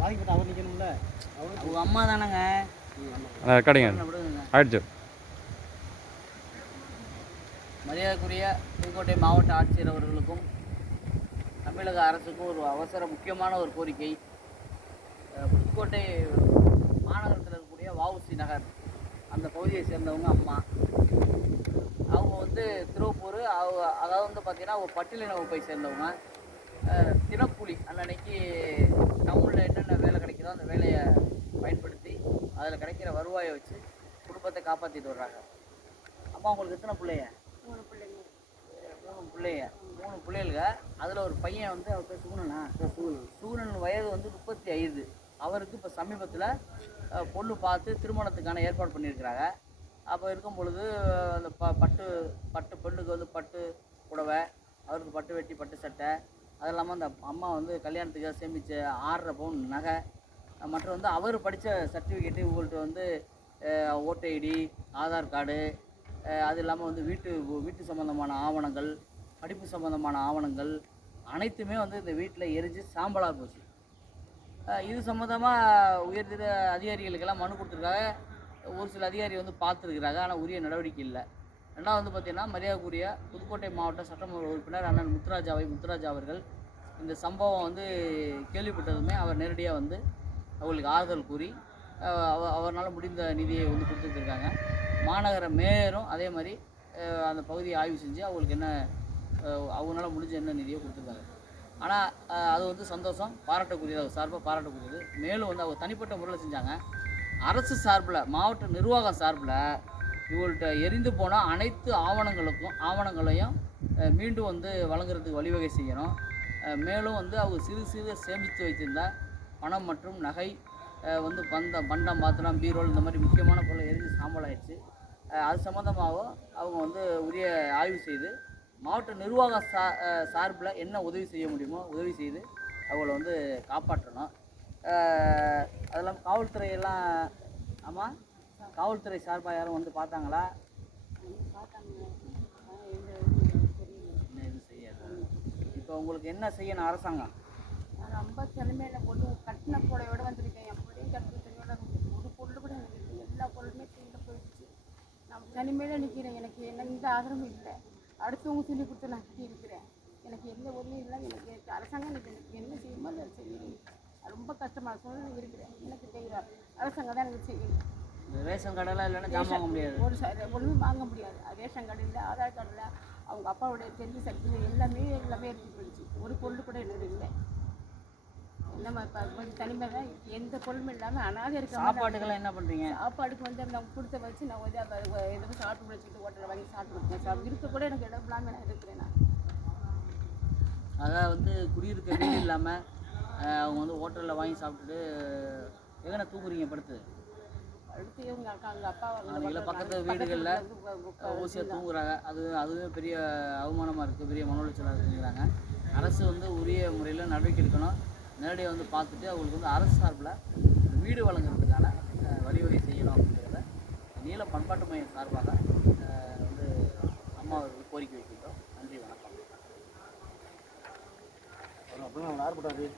பாதிக்கப்பட்ட அவர் நிற்கணும்ல, அவங்க அம்மா தானேங்க. கடைங்க ஆயிடுச்சு. மரியாதைக்குரிய புதுக்கோட்டை மாவட்ட ஆட்சியர் அவர்களுக்கும் தமிழக அரசுக்கும் ஒரு அவசர முக்கியமான ஒரு கோரிக்கை. புதுக்கோட்டை மாநகரத்தில் இருக்கக்கூடிய வஉசி நகர் அந்த பகுதியை சேர்ந்தவங்க அம்மா. அவங்க வந்து திருவப்பூர், அதாவது வந்து பார்த்திங்கன்னா ஒரு பட்டியலின வகுப்பை சேர்ந்தவங்க. தினக்கூலி அன்னன்னைக்கு டவுனில் என்னென்ன வேலை கிடைக்குதோ அந்த வேலையை பயன்படுத்தி அதில் கிடைக்கிற வருவாயை வச்சு குடும்பத்தை காப்பாற்றிட்டு வர்றாங்க. அம்மா உங்களுக்கு எத்தனை பிள்ளைங்க? 3 பிள்ளைங்க. 3 பிள்ளைங்க. 3 பிள்ளைகளுங்க. அதில் ஒரு பையன் வந்து அவர் பேர் சுகுணனா. சுகுணன் வயது வந்து 35. அவருக்கு இப்போ சமீபத்தில் பொண்ணு பார்த்து திருமணத்துக்கான ஏற்பாடு பண்ணியிருக்கிறாங்க. அப்போ இருக்கும் பொழுது அந்த பட்டு பெண்ணுக்கு வந்து பட்டு புடவை, அவருக்கு பட்டு வெட்டி பட்டு சட்டை, அது இல்லாமல் அந்த அம்மா வந்து கல்யாணத்துக்காக சேமித்த 6.5 பவுன் நகை, மற்றும் வந்து அவர் படித்த சர்டிஃபிகேட்டு, உங்கள்கிட்ட வந்து ஓட்டர் ஐடி, ஆதார் கார்டு, அது இல்லாமல் வந்து வீட்டு சம்மந்தமான ஆவணங்கள், படிப்பு சம்மந்தமான ஆவணங்கள் அனைத்துமே வந்து இந்த வீட்டில் எரிஞ்சு சாம்பலாக போச்சு. இது சம்மந்தமாக உயர்திர அதிகாரிகளுக்கெல்லாம் மனு கொடுத்துருக்காங்க. ஒரு சில அதிகாரி வந்து பார்த்துருக்குறாங்க, ஆனால் உரிய நடவடிக்கை இல்லை. ரெண்டாவது வந்து பார்த்திங்கன்னா மரியாதைக்குரிய புதுக்கோட்டை மாவட்ட சட்டமன்ற உறுப்பினர் அண்ணன் முத்துராஜா அவர்கள் இந்த சம்பவம் வந்து கேள்விப்பட்டதுமே அவர் நேரடியாக வந்து அவங்களுக்கு ஆறுதல் கூறி அவரால் முடிந்த நிதியை வந்து கொடுத்துருக்காங்க. மாநகர மேயரும் அதே மாதிரி அந்த பகுதியை ஆய்வு செஞ்சு அவங்களுக்கு என்ன அவங்களால முடிஞ்ச என்ன நிதியை கொடுத்துருக்காங்க. ஆனால் அது வந்து சந்தோஷம், பாராட்டக்கூடியது, அவர் சார்பாக பாராட்டக்கூடியது. மேலும் வந்து அவங்க தனிப்பட்ட முறையில் செஞ்சாங்க. அரசு சார்பில், மாவட்ட நிர்வாகம் சார்பில் இவங்கள்ட்ட எரிந்து போனால் அனைத்து ஆவணங்களையும் மீண்டும் வந்து வழங்குறதுக்கு வழிவகை செய்யணும். மேலும் வந்து அவங்க சிறு சேமித்து வைத்திருந்த பணம் மற்றும் நகை வந்து பண்டம், பாத்திரம், பீரோல் இந்த மாதிரி முக்கியமான பொருளை எரிஞ்சு சாம்பல் ஆயிடுச்சு. அது சம்மந்தமாகவும் அவங்க வந்து உரிய ஆய்வு செய்து மாவட்ட நிர்வாகம் சார்பில் என்ன உதவி செய்ய முடியுமோ உதவி செய்து அவங்கள வந்து காப்பாற்றணும். அதெல்லாம் காவல்துறையெல்லாம், ஆமாம், காவல்துறை சார்பாக யாரும் வந்து பார்த்தாங்களா? என்ன எதுவும் செய்யாது. இப்போ உங்களுக்கு என்ன செய்யணும் அரசாங்கம்? நான் ரொம்ப தனிமையில் போட்டு கட்டின பொருளையோடு வந்திருக்கேன். என் பிள்ளையும் கட்டின தனியோட ஒரு பொருள் கூட எனக்கு இல்லை. எல்லா பொருளுமே கீழே போயிடுச்சு. நான் தனிமையில் நிற்கிறேன். எனக்கு எந்த ஆதரவும் இல்லை. அடுத்தவங்க சொல்லி கொடுத்து நான் கட்டி இருக்கிறேன். எனக்கு எந்த உதவியும் இல்லை. எனக்கு அரசாங்கம் எனக்கு என்ன செய்யுமோ அதை செய்யணும். ரொம்ப கஷ்டமான சூழ்நிலை இருக்கிறேன். எனக்கு செய்கிற அரசாங்கம் தான் எனக்கு செய்யணும். ரேஷன் கார்டெல்லாம் இல்லைன்னா ஜாமான் வாங்க முடியாது. ஒன்றும் வாங்க முடியாது. ரேஷன் கார்டு இல்லை, ஆதார் கார்டு இல்லை, அவங்க அப்பாவுடைய தெரிஞ்ச சர்டிஃபிகேட் எல்லாமே எடுத்து போயிடுச்சு. ஒரு பொருள் கூட என்னோட இல்லை. நம்ம இப்போ கொஞ்சம் தனிமை தான், எந்த பொருளும் இல்லாமல் அனாதை இருக்க. சாப்பாட்டுக்கெல்லாம் என்ன பண்ணுறீங்க? சாப்பாடுக்கு வந்து நம்ம கொடுத்த வச்சு நான் வந்து எதுவும் சாப்பிட்டு வச்சுட்டு ஹோட்டலில் வாங்கி சாப்பிட்டு இருக்க கூட எனக்கு இடம் இல்லாமல் நான் இருக்கிறேன். நான் அதான் வந்து குடியிருக்க வீடு இல்லாமல் அவங்க வந்து ஹோட்டலில் வாங்கி சாப்பிட்டுட்டு எங்கன்னா தூங்குறீங்க படுத்து? அடுத்து இவங்க அங்கே அப்பா இல்லை, பக்கத்து வீடுகளில் ஊசியாக தூங்குறாங்க. அதுவே பெரிய அவமானமாக இருக்குது, பெரிய மன உளைச்சலாக இருக்குங்கிறாங்க. அரசு வந்து உரிய முறையில் நடவடிக்கை எடுக்கணும். நேரடியாக வந்து பார்த்துட்டு அவங்களுக்கு வந்து அரசு சார்பில் வீடு வழங்குறதுக்கான வழிவகை செய்யணும் அப்படிங்கிறத நீல பண்பாட்டு மையம் சார்பாக வந்து அம்மா அவர்கள் கோரிக்கை வைக்கின்றோம். நன்றி, வணக்கம். அப்படின்னா யார் போட்டாரு?